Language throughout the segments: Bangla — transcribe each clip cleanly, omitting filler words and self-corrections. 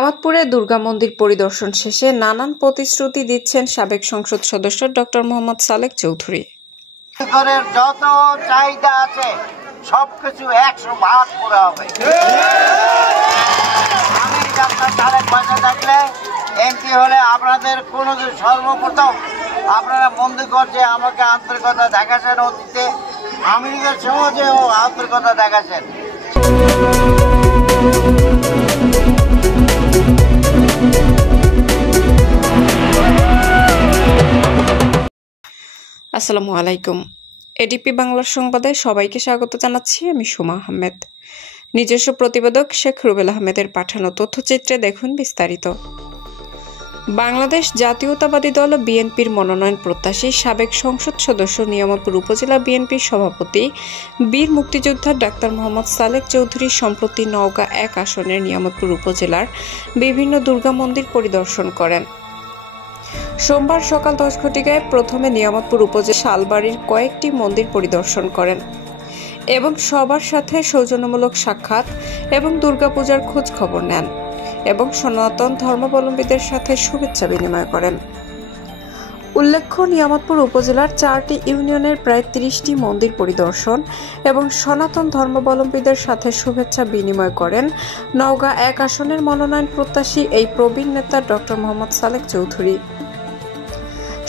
নিয়ামতপুরে দুর্গা মন্দির পরিদর্শন শেষে নানান প্রতিশ্রুতি দিচ্ছেন সাবেক সংসদ সদস্য ডক্টর মোহাম্মদ সালেক চৌধুরী। যত চাহিদা আছে সবকিছু 100% পুরো হবে। আমি ডাক্তার সালেক পয়সা থাকলে এমপি হলে আপনাদের কোনো সর্বপ্রথম আপনারা মন্দির করছে আমাকে আন্তরিকতা দেখাচ্ছেন, অতীতে আমেরিকার সমাজেও আন্তরিকতা দেখাচ্ছেন। আসসালামু আলাইকুম। এডিপি বাংলার সংবাদে সবাইকে স্বাগত জানাচ্ছি। আমি সুমা আহমেদ। নিজস্ব প্রতিবেদক শেখ রুবেল আহমেদের পাঠানো তথ্যচিত্রে দেখুন বিস্তারিত। বাংলাদেশ জাতীয়তাবাদী দল বিএনপির মনোনয়ন প্রত্যাশী সাবেক সংসদ সদস্য নিয়ামতপুর উপজেলা বিএনপির সভাপতি বীর মুক্তিযোদ্ধা ডাক্তার মোহাম্মদ সালেক চৌধুরী সম্প্রতি নওগাঁ 1 আসনের নিয়ামতপুর উপজেলার বিভিন্ন দুর্গা মন্দির পরিদর্শন করেন। সোমবার সকাল 10 ঘটিকায় প্রথমে নিয়ামতপুর উপজেলা শালবাড়ির কয়েকটি মন্দির পরিদর্শন করেন এবং সবার সাথে সৌজন্যমূলক সাক্ষাৎ এবং দুর্গাপূজার খোঁজ খবর নেন এবং সনাতন ধর্মাবলম্বীদের সাথে শুভেচ্ছা বিনিময় করেন। উল্লেখ্য, নিয়ামতপুর উপজেলার 4টি ইউনিয়নের প্রায় 30টি মন্দির পরিদর্শন এবং সনাতন ধর্মাবলম্বীদের সাথে শুভেচ্ছা বিনিময় করেন নওগাঁ 1 আসনের মনোনয়ন প্রত্যাশী এই প্রবীণ নেতা ডক্টর মোহাম্মদ সালেক চৌধুরী।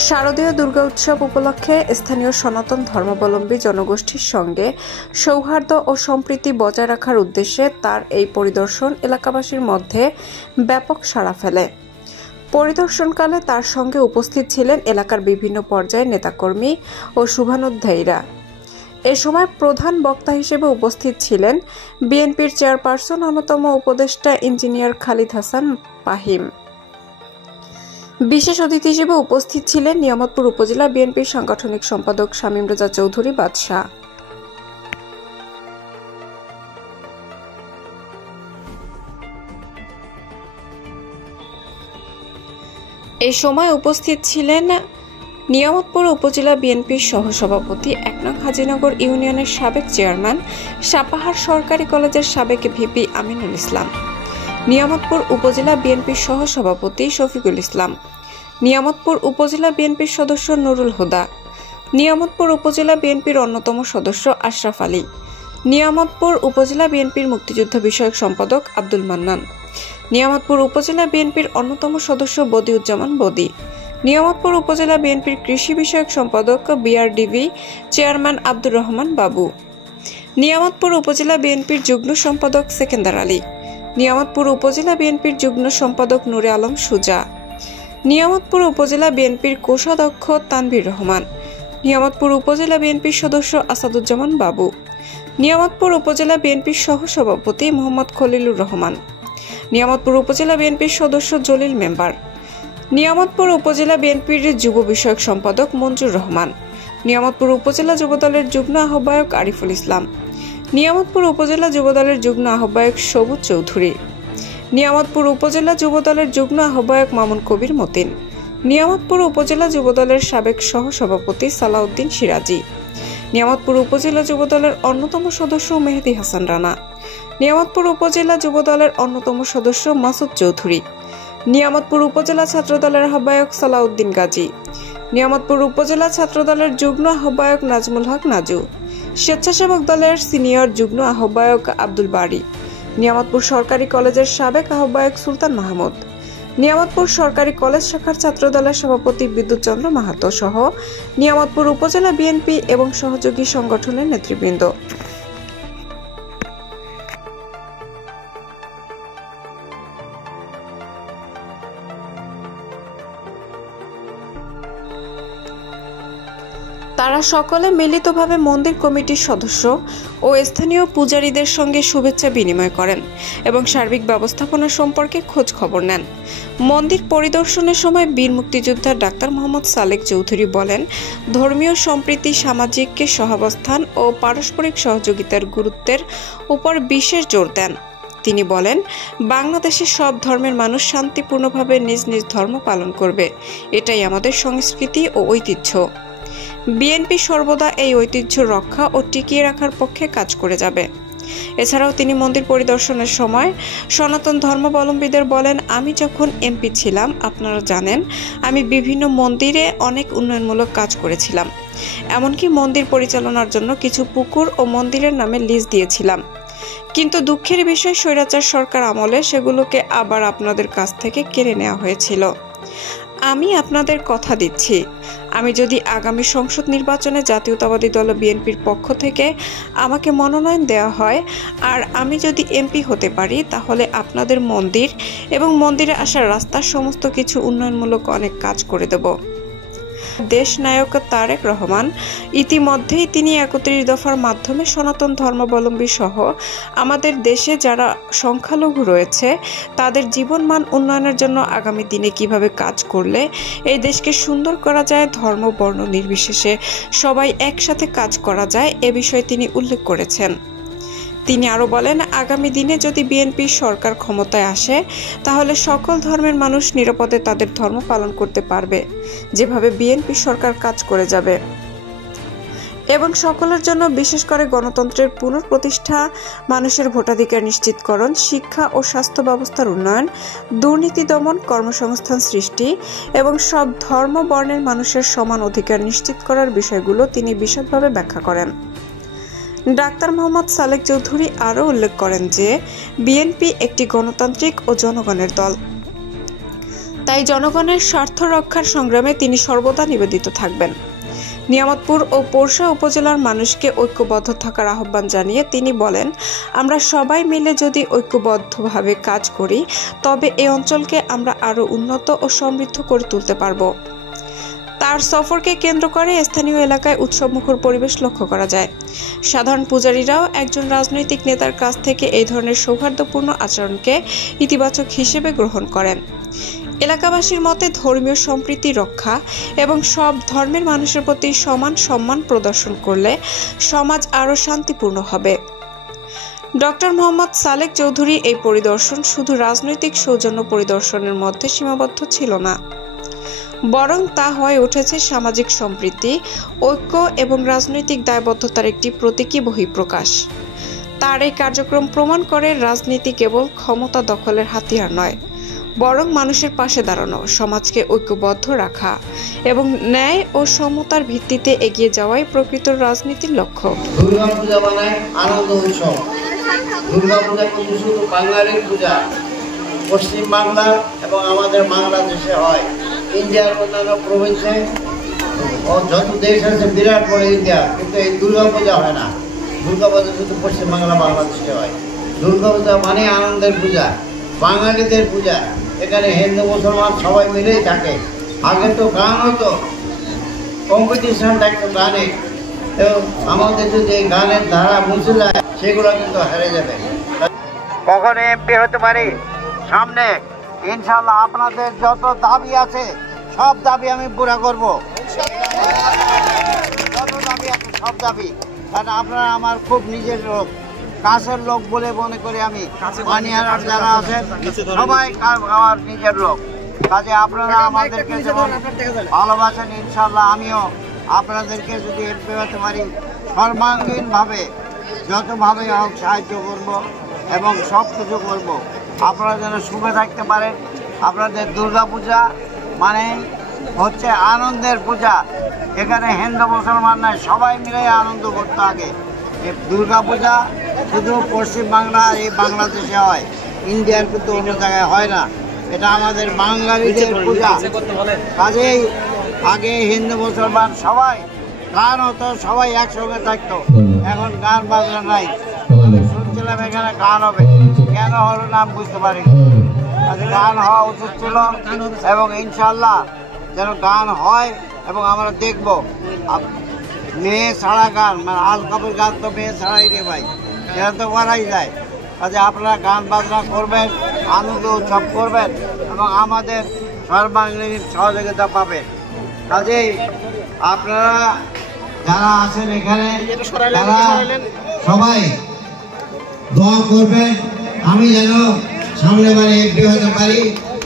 শারদীয় দুর্গা উৎসব উপলক্ষে স্থানীয় সনাতন ধর্মাবলম্বী জনগোষ্ঠীর সঙ্গে সৌহার্দ্য ও সম্প্রীতি বজায় রাখার উদ্দেশ্যে তার এই পরিদর্শন এলাকাবাসীর মধ্যে ব্যাপক সাড়া ফেলে। পরিদর্শনকালে তার সঙ্গে উপস্থিত ছিলেন এলাকার বিভিন্ন পর্যায়ের নেতাকর্মী ও শুভানুধ্যায়ীরা। এ সময় প্রধান বক্তা হিসেবে উপস্থিত ছিলেন বিএনপির চেয়ারপারসন অন্যতম উপদেষ্টা ইঞ্জিনিয়ার খালিদ হাসান পাহিম। বিশেষ অতিথি হিসেবে উপস্থিত ছিলেন নিয়ামতপুর উপজেলা বিএনপির সাংগঠনিক সম্পাদক শামীম রেজা চৌধুরী বাদশাহ। এ সময় উপস্থিত ছিলেন নিয়ামতপুর উপজেলা বিএনপির সহসভাপতি 1 নং হাজীনগর ইউনিয়নের সাবেক চেয়ারম্যান সাপাহার সরকারি কলেজের সাবেক ভিপি আমিনুল ইসলাম, নিয়ামতপুর উপজেলা বিএনপির সহসভাপতি শফিকুল ইসলাম, নিয়ামতপুর উপজেলা বিএনপির সদস্য নুরুল হুদা, নিয়ামতপুর উপজেলা বিএনপির অন্যতম সদস্য আশরাফ আলী, নিয়ামতপুর উপজেলা বিএনপির মুক্তিযুদ্ধ বিষয়ক সম্পাদক আব্দুল মান্নান, নিয়ামতপুর উপজেলা বিএনপির অন্যতম সদস্য বদিউজ্জামান বদি, নিয়ামতপুর উপজেলা বিএনপির কৃষি বিষয়ক সম্পাদক বিআরডিবি চেয়ারম্যান আব্দুর রহমান বাবু, নিয়ামতপুর উপজেলা বিএনপির যুগ্ম সম্পাদক সেকেন্দার আলী, নিয়ামতপুর উপজেলা বিএনপির যুগ্ম সম্পাদক নূরে আলম সুজা, নিয়ামতপুর উপজেলা বিএনপির কোষাধ্যক্ষ তানভীর রহমান, নিয়ামতপুর উপজেলা বিএনপির সদস্য আসাদুজ্জামান বাবু, নিয়ামতপুর উপজেলা বিএনপির সহসভাপতি মোহাম্মদ খলিলুর রহমান, নিয়ামতপুর উপজেলা বিএনপির সদস্য জলিল মেম্বার, নিয়ামতপুর উপজেলা বিএনপির যুব বিষয়ক সম্পাদক মঞ্জুর রহমান, নিয়ামতপুর উপজেলা যুবদলের যুগ্ম আহ্বায়ক আরিফুল ইসলাম, নিয়ামতপুর উপজেলা যুবদলের যুগ্ম আহ্বায়ক সবুজ চৌধুরী, নিয়ামতপুর উপজেলা যুবদলের যুগ্ম আহ্বায়ক মামুন কবির মতিন, নিয়ামতপুর উপজেলা যুবদলের সাবেক সহসভাপতি সালাউদ্দিন সিরাজি, নিয়ামতপুর উপজেলা যুবদলের অন্যতম সদস্য মেহেদী হাসান রানা, নিয়ামতপুর উপজেলা যুবদলের অন্যতম সদস্য মাসুদ চৌধুরী, নিয়ামতপুর উপজেলা ছাত্রদলের আহ্বায়ক সালাউদ্দিন গাজী, নিয়ামতপুর উপজেলা ছাত্রদলের যুগ্ম আহ্বায়ক নাজমুল হক নাজু, স্বেচ্ছাসেবক দলের সিনিয়র যুগ্ম আহ্বায়ক আব্দুল বারী, নিয়ামতপুর সরকারি কলেজের সাবেক আহ্বায়ক সুলতান মাহমুদ, নিয়ামতপুর সরকারি কলেজ শাখার ছাত্রদলের সভাপতি বিদ্যুৎ চন্দ্র মাহাতো সহ নিয়ামতপুর উপজেলা বিএনপি এবং সহযোগী সংগঠনের নেতৃবৃন্দ। তারা সকলে মিলিতভাবে মন্দির কমিটির সদস্য ও স্থানীয় পূজারীদের সঙ্গে শুভেচ্ছা বিনিময় করেন এবং সার্বিক ব্যবস্থাপনা সম্পর্কে খোঁজ খবর নেন। মন্দির পরিদর্শনের সময় বীর মুক্তিযোদ্ধা ডাক্তার মোহাম্মদ সালেক চৌধুরী বলেন, ধর্মীয় সম্প্রীতি, সামাজিক সহাবস্থান ও পারস্পরিক সহযোগিতার গুরুত্বের উপর বিশেষ জোর দেন। তিনি বলেন, বাংলাদেশের সব ধর্মের মানুষ শান্তিপূর্ণভাবে নিজ নিজ ধর্ম পালন করবে, এটাই আমাদের সংস্কৃতি ও ঐতিহ্য। বিএনপি সর্বদা এই ঐতিহ্য রক্ষা ও টিকিয়ে রাখার পক্ষে কাজ করে যাবে। এছাড়াও তিনি মন্দির পরিদর্শনের সময় সনাতন ধর্মাবলম্বীদের বলেন, আমি যখন এমপি ছিলাম আপনারা জানেন আমি বিভিন্ন মন্দিরে অনেক উন্নয়নমূলক কাজ করেছিলাম, এমনকি মন্দির পরিচালনার জন্য কিছু পুকুর ও মন্দিরের নামে লিজ দিয়েছিলাম। কিন্তু দুঃখের বিষয় স্বৈরাচার সরকার আমলে সেগুলোকে আবার আপনাদের কাছ থেকে কেড়ে নেওয়া হয়েছিল। আমি আপনাদের কথা দিচ্ছি, আমি যদি আগামী সংসদ নির্বাচনে জাতীয়তাবাদী দল বিএনপির পক্ষ থেকে আমাকে মনোনয়ন দেওয়া হয় আর আমি যদি এমপি হতে পারি, তাহলে আপনাদের মন্দির এবং মন্দিরে আসার রাস্তার সমস্ত কিছু উন্নয়নমূলক অনেক কাজ করে দেব। দেশ নায়ক তারেক রহমান ইতিমধ্যেই তিনি ৩১ দফার মাধ্যমে সনাতন ধর্মাবলম্বী সহ আমাদের দেশে যারা সংখ্যালঘু রয়েছে তাদের জীবনমান উন্নয়নের জন্য আগামী দিনে কিভাবে কাজ করলে এই দেশকে সুন্দর করা যায়, ধর্ম বর্ণ নির্বিশেষে সবাই একসাথে কাজ করা যায়, এ বিষয়ে তিনি উল্লেখ করেছেন। তিনি আরও বলেন, আগামী দিনে যদি বিএনপি সরকার ক্ষমতায় আসে তাহলে সকল ধর্মের মানুষ নিরাপদে তাদের ধর্ম পালন করতে পারবে, যেভাবে বিএনপি সরকার কাজ করে যাবে, এবং সকলের জন্য বিশেষ করে গণতন্ত্রের পুনঃপ্রতিষ্ঠা, মানুষের ভোটাধিকার নিশ্চিতকরণ, শিক্ষা ও স্বাস্থ্য ব্যবস্থার উন্নয়ন, দুর্নীতি দমন, কর্মসংস্থান সৃষ্টি এবং সব ধর্ম বর্ণের মানুষের সমান অধিকার নিশ্চিত করার বিষয়গুলো তিনি বিশদভাবে ব্যাখ্যা করেন। ডাক্তার মোহাম্মদ সালেক চৌধুরী আরও উল্লেখ করেন যে বিএনপি একটি গণতান্ত্রিক ও জনগণের দল, তাই জনগণের স্বার্থ রক্ষার সংগ্রামে তিনি সর্বদা নিবেদিত থাকবেন। নিয়ামতপুর ও পোরশা উপজেলার মানুষকে ঐক্যবদ্ধ থাকার আহ্বান জানিয়ে তিনি বলেন, আমরা সবাই মিলে যদি ঐক্যবদ্ধভাবে কাজ করি তবে এই অঞ্চলকে আমরা আরও উন্নত ও সমৃদ্ধ করে তুলতে পারব। তার সফরকে কেন্দ্র করে স্থানীয় এলাকায় উৎসবমুখর পরিবেশ লক্ষ্য করা যায়। সাধারণ পূজারীরাও একজন রাজনৈতিক নেতার কাছ থেকে এই ধরনের সৌহার্দ্যপূর্ণ আচরণকে ইতিবাচক হিসেবে গ্রহণ করেন। এলাকাবাসীর মতে ধর্মীয় সম্প্রীতি রক্ষা এবং সব ধর্মের মানুষের প্রতি সমান সম্মান প্রদর্শন করলে সমাজ আরও শান্তিপূর্ণ হবে। ডক্টর মোহাম্মদ সালেক চৌধুরী এই পরিদর্শন শুধু রাজনৈতিক সৌজন্য পরিদর্শনের মধ্যে সীমাবদ্ধ ছিল না, বরং তা হয়ে উঠেছে সামাজিক সম্প্রীতি, ঐক্য এবং রাজনৈতিক দায়বদ্ধতার একটি প্রতীকী বহিঃপ্রকাশ। তার এই কার্যক্রম প্রমাণ করে রাজনীতি কেবল ক্ষমতা দখলের হাতিয়ার নয়, বরং মানুষের পাশে দাঁড়ানো, সমাজকে ঐক্যবদ্ধ রাখা এবং ন্যায় ও সমতার ভিত্তিতে এগিয়ে যাওয়াই প্রকৃত রাজনীতির লক্ষ্য। দুর্গাপূজা মানে আনন্দ উৎসব। দুর্গাপূজা কিন্তু শুধু বাঙালির পূজা, পশ্চিম বাংলা এবং আমাদের বাংলাদেশে হয়। ইন্ডিয়ার অন্যান্য প্রভিন্সে ও যত দেশ আছে বিরাট বড় ইন্ডিয়া, কিন্তু এই দুর্গাপূজা হয় না। দুর্গাপূজা শুধু পশ্চিমবাংলা বাংলাদেশে হয়। দুর্গাপূজা মানে আনন্দের পূজা, বাঙালিদের পূজা। এখানে হিন্দু মুসলমান সবাই মিলেই থাকে। আগে তো গান হতো, কম্পিটিশন থাকতো গানে, এবং আমাদের যদি এই গানের ধারা মুছে যায় সেগুলো কিন্তু হেরে যাবে। কখন এমপি হতে পারি সামনে, ইনশাল্লাহ আপনাদের যত দাবি আছে সব দাবি আমি পুরা করব। যত দাবি আছে সব দাবি, কারণ আপনারা আমার খুব নিজের লোক, কাছের লোক বলে মনে করি আমি। মানিয়ার যারা আছেন সবাই আমার নিজের লোক, কাজে আপনারা আমাদেরকে যেমন ভালোবাসেন, ইনশাল্লাহ আমিও আপনাদেরকে যদি এমপি হতে পারি সর্বাঙ্গীনভাবে যতভাবে হোক সাহায্য করব এবং সব কিছু করব। আপনারা যেন সুখে থাকতে পারেন। আপনাদের দুর্গাপূজা মানে হচ্ছে আনন্দের পূজা। এখানে হিন্দু মুসলমান নাই, সবাই মিলে আনন্দ করতে আগে। এই দুর্গাপূজা শুধু পশ্চিমবাংলা এই বাংলাদেশে হয়, ইন্ডিয়ার কিন্তু অন্য জায়গায় হয় না। এটা আমাদের বাঙালিদের পূজা। কাজেই আগে হিন্দু মুসলমান সবাই গান হতো, সবাই একসঙ্গে থাকতো। এখন গান বাজনা নাই। শুনছিলাম এখানে গান হবে, কেন হলো না বুঝতে পারি। গান হওয়া উচিত ছিল এবং ইনশাল্লাহ যেন গান হয় এবং আমরা দেখব। মেয়ে ছাড়া গান মানে আল কাপড় গান তো মেয়ে ছাড়াই রে ভাই, এটা তো করাই যায়। কাজে আপনারা গান বাজনা করবেন, আনন্দ উৎসব করবেন এবং আমাদের সর্বাঙ্গীন সহযোগিতা পাবেন। কাজেই আপনারা যারা আছেন এখানে তারা সবাই দোয়া করবেন আমি যেন সামনে বারে এমপি হতে পারি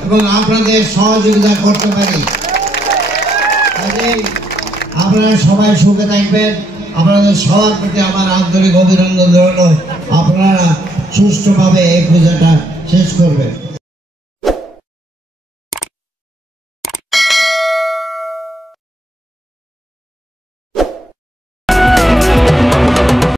এবং আপনাদের সহযোগিতা করতে পারি। কাজেই আপনারা সবাই সুখে থাকবেন। আপনাদের সবার প্রতি আমার আন্তরিক অভিনন্দন জানানো। আপনারা সুষ্ঠুভাবে এই পূজাটা শেষ করবেন।